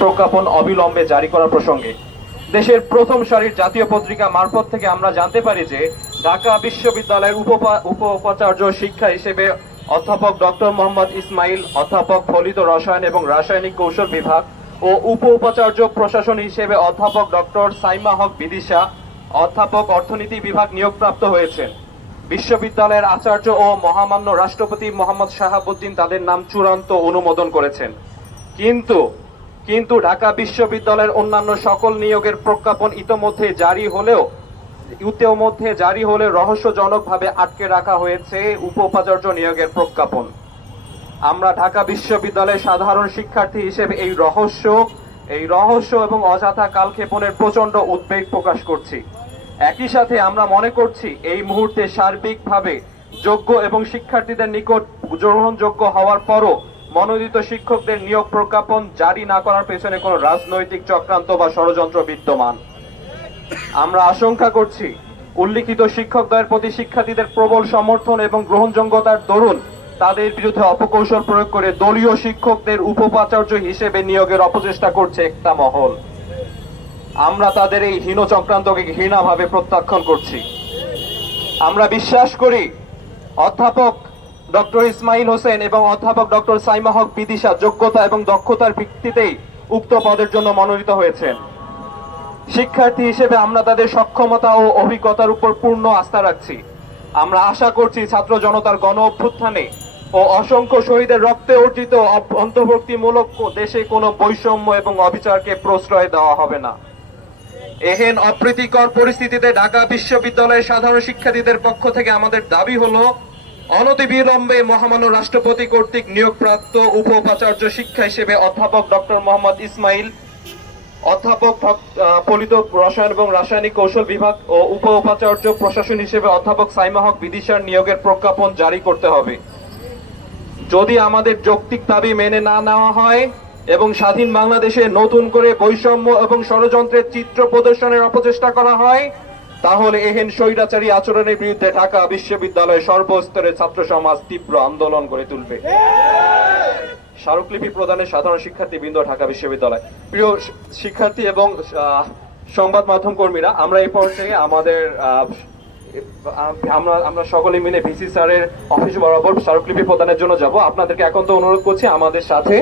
প্রজ্ঞাপন অবিলম্বে জারি করার প্রসঙ্গে। দেশের প্রথম সারির জাতীয় পত্রিকা মারফত থেকে আমরা জানতে পারি যে, ঢাকা বিশ্ববিদ্যালয়ের উপ উপাচার্য শিক্ষা হিসেবে অধ্যাপক ডক্টর মোহাম্মদ ইসমাইল, অধ্যাপক ফলিত রসায়ন এবং রাসায়নিক কৌশল বিভাগ ও উপ উপাচার্য প্রশাসন হিসেবে অধ্যাপক ডক্টর সাইমা হক বিদিশা, অধ্যাপক অর্থনীতি বিভাগ নিয়োগপ্রাপ্ত হয়েছেন। বিশ্ববিদ্যালয়ের আচার্য ও মহামান্য রাষ্ট্রপতি মোহাম্মদ শাহাবুদ্দিন তাদের নাম চূড়ান্ত অনুমোদন করেছেন। কিন্তু কিন্তু ঢাকা বিশ্ববিদ্যালয়ের অন্যান্য সকল নিয়োগের প্রজ্ঞাপন ইতোমধ্যে জারি হলেও, ইতিমধ্যে জারি হলে রহস্যজনকভাবে আটকে রাখা হয়েছে উপ উপাচার্য নিয়োগের প্রজ্ঞাপন। আমরা ঢাকা বিশ্ববিদ্যালয়ের সাধারণ শিক্ষার্থী হিসেবে এই রহস্য এই রহস্য এবং অযথা কালক্ষেপণের প্রচণ্ড উদ্বেগ প্রকাশ করছি। একই সাথে আমরা মনে করছি, এই মুহূর্তে সার্বিকভাবে যোগ্য এবং শিক্ষার্থীদের নিকট গ্রহণযোগ্য হওয়ার পরও মনোনীত শিক্ষকদের নিয়োগ প্রজ্ঞাপন জারি না করার পেছনে কোনো রাজনৈতিক চক্রান্ত বা ষড়যন্ত্র বিদ্যমান। আমরা আশঙ্কা করছি, উল্লিখিত শিক্ষকদের প্রতি শিক্ষার্থীদের প্রবল সমর্থন এবং গ্রহণযোগ্যতার দরুন তাদের বিরুদ্ধে অপকৌশল প্রয়োগ করে দলীয় শিক্ষকদের উপপাচার্য হিসেবে নিয়োগের অপচেষ্টা করছে একটা মহল। আমরা তাদের এই হীন চক্রান্তকে ঘৃণাভাবে প্রত্যাখ্যান করছি। আমরা বিশ্বাস করি, অধ্যাপক ডক্টর ইসমাইল হোসেন এবং অধ্যাপক ডক্টর সাইমা হক বিদিশা যোগ্যতা এবং দক্ষতার ভিত্তিতেই উক্ত পদের জন্য মনোনীত হয়েছেন। শিক্ষার্থী হিসেবে আমরা তাদের সক্ষমতা ও অভিজ্ঞতার উপর পূর্ণ আস্থা রাখছি। আমরা আশা করছি ছাত্র জনতার গণ অভ্যুত্থানে ও অসংখ্য শহীদের রক্তে অর্জিত অন্তর্ভুক্তিমূলক দেশে কোনো বৈষম্য এবং অবিচারকে প্রশ্রয় দেওয়া হবে না। এহেন অপ্রীতিকর পরিস্থিতিতে ঢাকা বিশ্ববিদ্যালয়ের সাধারণ শিক্ষার্থীদের পক্ষ থেকে আমাদের দাবি হলো অনতিবিলম্বে মহামান্য রাষ্ট্রপতি কর্তৃক নিয়োগপ্রাপ্ত উপ উপাচার্য শিক্ষা হিসেবে অধ্যাপক ডক্টর মোহাম্মদ ইসমাইল, অধ্যাপক ফলিত রসায়ন এবং রাসায়নিক কৌশল বিভাগ ও উপ উপাচার্য প্রশাসন হিসেবে অধ্যাপক সাইমা হক বিদিশার নিয়োগের প্রজ্ঞাপন জারি করতে হবে। যদি আমাদের যৌক্তিক দাবি মেনে না নেওয়া হয় এবং স্বাধীন বাংলাদেশে নতুন করে বৈষম্য এবং ষড়যন্ত্রের চিত্র প্রদর্শনের অপচেষ্টা করা হয় তাহলে এহেন স্বৈরাচারী আচরণের বিরুদ্ধে ঢাকা বিশ্ববিদ্যালয়ের সর্বস্তরের ছাত্র সমাজ তীব্র আন্দোলন গড়ে তুলবে। স্মারকলিপি প্রদানের সাধারণ শিক্ষার্থী বৃন্দ ঢাকা বিশ্ববিদ্যালয়। প্রিয় শিক্ষার্থী এবং সংবাদ মাধ্যম কর্মীরা, আমরা এই পর্যায়ে আমাদের আমরা আমরা সকলে মিলে ভিসি স্যারের অফিস বরাবর স্মারকলিপি প্রদানের জন্য যাব। আপনাদেরকে এখন তো অনুরোধ করছি আমাদের সাথে